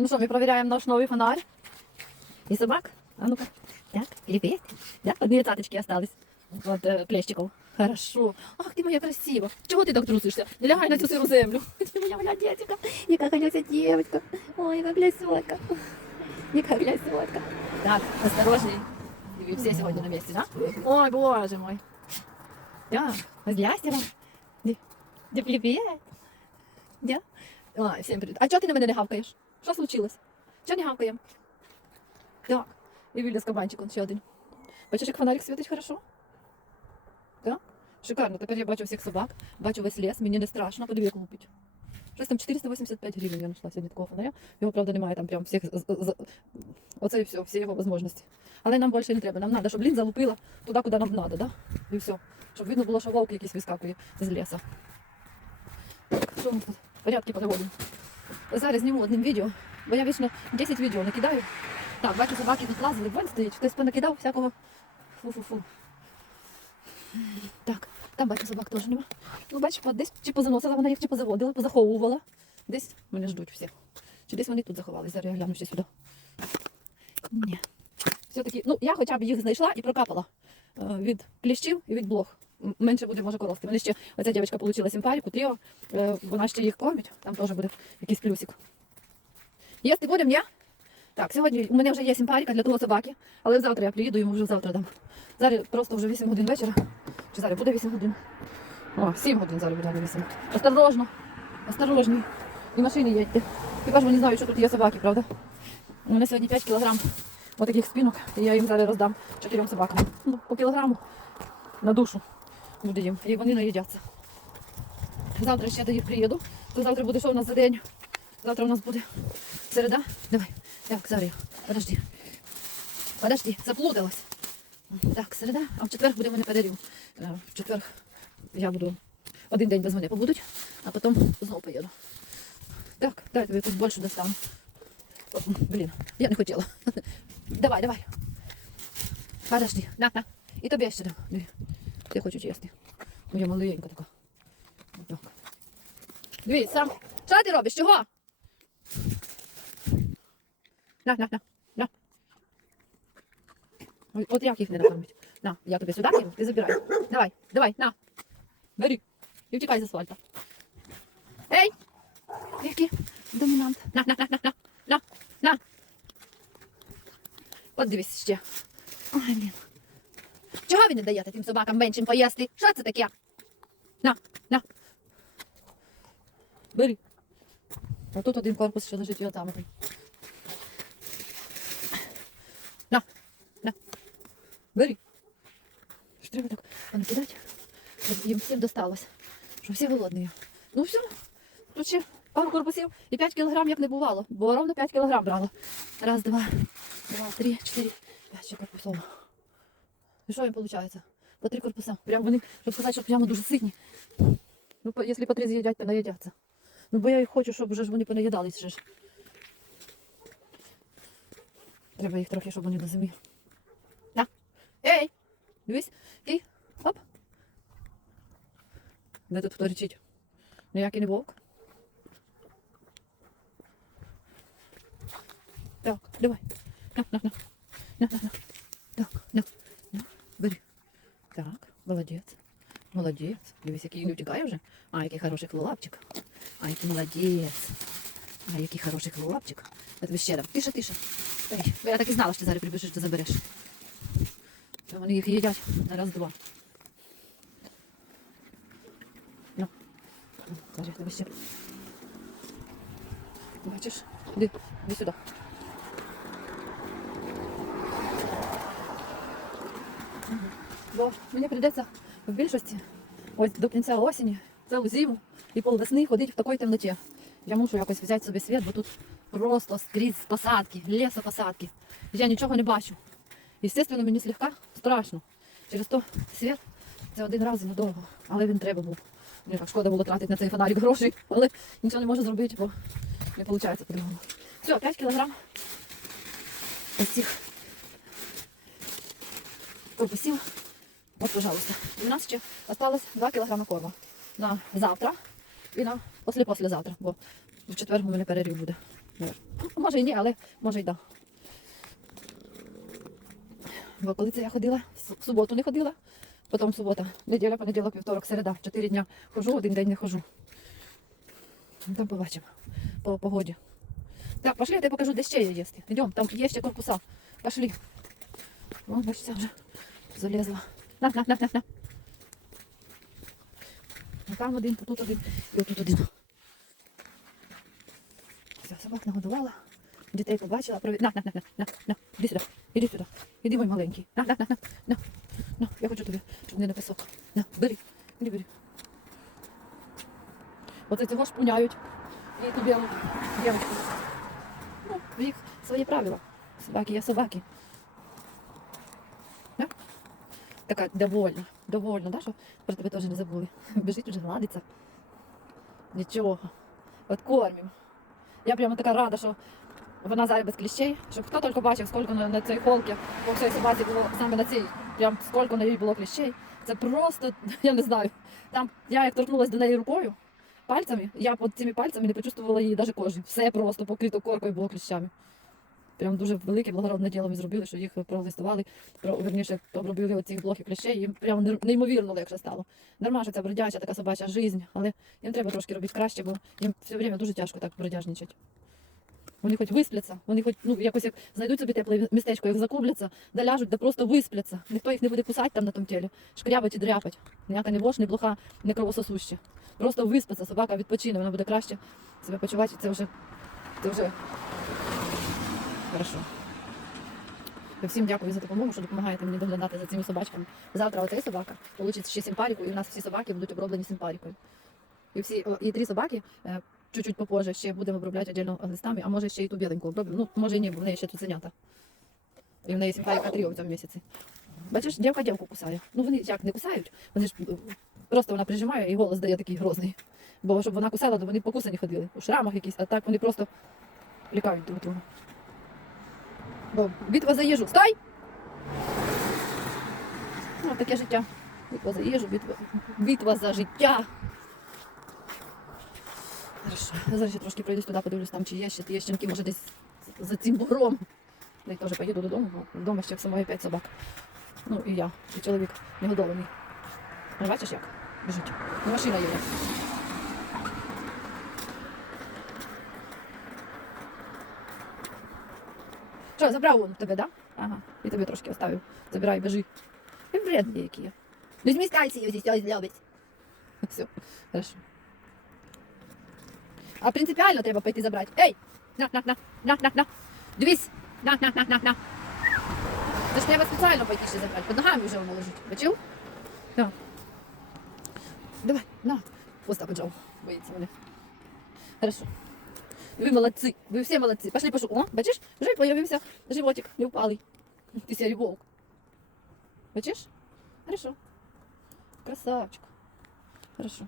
Ну що, ми перевіряємо наш новий фонарь. І собак. А ну-ка. Так, ліпить. Да? Одні цяточки остались. От е, плещиков. Хорошо. Ах, ти моя красива. Чого ти так трусишся? Не лягай на цю сиру землю. Ти моя молодецька. Яка хороша дівчинка. Ой, яка красотка. Яка красотка. Так, осторожней. И все сегодня на месте, да? Ой, боже мой. Да, с ястером. Ди, ди, привет. Да? Ой, всем привет. А чого ти на мене не гавкаєш? Що случилось? Чого не гавкаємо? Так. І Віля з кабанчиком ще один. Бачиш, як фонарик світить хорошо? Так? Шикарно. Тепер я бачу всіх собак, бачу весь ліс, мені не страшно, подиви, як лупить. Щось там 485 гривень я знайшла сьогодні такого фонаря. Його, правда, немає там прям всіх. Оце і все, всі його можливості. Але нам більше не треба. Нам треба, щоб лін залупила туди, куди нам треба, да? І все. Щоб видно було, що вовк якийсь вискакує з лісу. Так, що нас тут? Порядки подаводимо. Зараз зніму одним відео, бо я вічно 10 відео накидаю. Так, бачу, собаки тут лазили, вон стоїть, хтось понакидав всякого. Фу-фу-фу. Так, там бачу, собак теж нема. Ну, бачиш, десь чи позаносила, вона їх чи позаводила, позаховувала. Десь мене ждуть всі. Чи десь вони тут заховались. Зараз я гляну ще сюди. Ні. Все-таки, ну, я хоча б їх знайшла і прокапала е, від кліщів і від блох. Менше буде, може, корости. Мене ще оця дівчинка отримала симпаріку, тріо, е, вона ще їх кормить, там теж буде якийсь плюсик. Їсти будемо, ні? Так, сьогодні у мене вже є симпаріка для того собаки, але завтра я приїду, йому вже завтра дам. Зараз просто вже 8 годин вечора. Чи зараз буде 8 годин? О, 7 годин зараз буде а не 8. Осторожно, осторожні. І машині їдьте. Хіба ж вони знають, що тут є собаки, правда? У мене сьогодні 5 кілограм отаких спінок, і я їм зараз роздам чотирьом собакам. Ну, по кілограму на душу буде їм, і вони наїдяться. Завтра ще до їх приїду. То завтра буде що у нас за день? Завтра у нас буде середа. Давай. Так, зараз. Подожди. Подожди, заплуталась. Так, середа, а в четвер буде в мене перерив. Е, В четвер я буду один день без мене побудуть, а потім знову поїду. Так, дай тобі тут більше достану. Блін, я не хотіла. Давай, давай. Подожди, на, на. І тобі ще дам. Я хочу чесні. Моя маленька така. Отак. Дивись, сам. Що ти робиш? Чого? На, на, на, на. От як їх не накормить? На, я тобі сюди кину, ти забирай. Давай, давай, на. Бери. І втікай з асфальта. Ей! Який домінант. На, на, на, на, на, на, на. От дивись ще. Ой, блін. Чого ви не даєте тим собакам меншим поїсти? Що це таке? На, на. Бери. А тут один корпус ще лежить його там. На, на. Бери. Ж треба так понакидати, щоб їм всім досталось. Що всі голодні. Ну все. Тут ще пару корпусів і 5 кілограм як не бувало. Бо ровно 5 кілограм брала. Раз, два, два, три, чотири, п'ять ще корпусов. І що їм виходить? По три корпуса. Прям вони, щоб сказати, що прямо дуже ситні. Ну, якщо по три з'їдять, то наїдяться. Ну, бо я їх хочу, щоб вже ж вони понаїдались. Вже ж. Треба їх трохи, щоб вони до зими. На. Ей! Дивись. І. Оп. Де тут хто речить? Ніякий не вовк. Так, давай. На, на, на. На, на, на. Так, на. Так, молодець. Молодець. Дивись, який не втікає вже. А, який хороший хлопчик. А, який молодець. А, який хороший хлопчик. Я тобі ще дам. Тише, тише. Ей, я так і знала, що ти зараз прибіжиш, ти забереш. Та Вони їх їдять раз-два. Ну. Я тобі ще. Бачиш? Іди, іди сюди. Бо мені прийдеться в більшості ось до кінця осені, цілу зиму і полвесни ходити в такій темноті. Я мушу якось взяти собі світ, бо тут просто скрізь посадки, лісопосадки. Я нічого не бачу. Естественно, мені слегка страшно. Через то світ це один раз і надовго, але він треба був. Мені так шкода було тратити на цей фонарик грошей, але нічого не можу зробити, бо не виходить по-другому. Все, 5 кілограм ось цих корпусів. От, пожалуйста. У нас ще осталось 2 кілограми корма на завтра і на після-післязавтра, бо в четвер у мене перерив буде. Ну, Може і ні, але може й да. Бо коли це я ходила, в суботу не ходила, потім субота, неділя, понеділок, вівторок, середа, чотири дня хожу, один день не хожу. Ну, Там побачимо по погоді. Так, пошли, я тебе покажу, де ще є їсти. Йдем, там є ще корпуса. Пошли. Вон, бачите, вже залезла. На, на, на, на, на. Там один, тут один і отут один. Все, собак нагодувала. Дітей побачила. Провід... На, на, на, на, на, на. Іди сюди. Іди сюди. Іди, мой маленький. На, на, на, на, на. На, я хочу тобі, щоб не на пісок. На, бери. Іди, бери. Оце цього ж пуняють. І тобі, дівчатку. Ну, в їх свої правила. Собаки є собаки. Да? Така довольна, довольна, да, що про тебе теж не забули. Біжить вже гладиться. Нічого. От кормимо. Я прямо така рада, що вона зараз без кліщей, щоб хто тільки бачив, скільки на, на цій холці, по всій собаці було саме на цій, прям скільки на ній було кліщей. Це просто, я не знаю. Там я як торкнулася до неї рукою, пальцями, я під цими пальцями не почувствувала її навіть кожи. Все просто покрито коркою було кліщами. Прям дуже велике благородне діло ми зробили, що їх пролистували, про, верніше, обробили оці блоки кліщей, їм прям неймовірно легше стало. Нормально, що це бродяча така собача жизнь, але їм треба трошки робити краще, бо їм все время дуже тяжко так бродяжничати. Вони хоч виспляться, вони хоч ну, якось як знайдуть собі тепле містечко, як закупляться, да ляжуть, да просто виспляться. Ніхто їх не буде кусати там на тому тілі, шкрябать і дряпать. Ніяка не вож, не блоха, не кровососуща. Просто виспаться, собака відпочине, вона буде краще себе почувати, це вже, це вже хорошо. Всім дякую за допомогу, що допомагаєте мені доглядати за цими собачками. Завтра оцей собака получить ще симпаріку, і у нас всі собаки будуть оброблені симпарікою. І всі і три собаки е, чуть-чуть попозже ще будемо обробляти віддільно листами, а може ще і ту біленьку обробимо. Ну, може і ні, бо в неї ще цуценята. І в неї симпаріка тріо в цьому місяці. Бачиш, дівка дівку кусає. Ну вони як не кусають, вони ж е, просто вона прижимає і голос дає такий грозний. Бо щоб вона кусала, то вони покусані ходили, у шрамах якісь, а так вони просто лікають друг друга. Бо битва за їжу. Стой! Ну, таке життя. Битва за їжу, битва, битва за життя. Хорошо. Зараз ще трошки пройдусь туди, подивлюсь там, чи є ще є щенки, може десь за цим бугром. Й теж поїду додому, бо вдома ще в самої п'ять собак. Ну і я, і чоловік негодований. Бачиш як? Біжить. Ну, машина їде. Що, забрав вон тебе, да? Ага. І тобі трошки оставив. Забирай, біжи. І вредні які з кальцію, здесь ось злобить. Все, хорошо. А принципіально треба пойти забрати. Ей! На, на, на, на, на, на. Дивись! На, на, на, на, на. Це ж треба спеціально пойти ще забрати. Під ногами вже воно лежить. Бачив? Так. Давай, на. Хвоста поджав. Боїться мене. Хорошо. Ви молодці, ви всі молодці. Пошли пошу. О, бачиш? Вже появився животик невпалий. Ти сірий волк. Бачиш? Хорошо. Красавчик. Хорошо.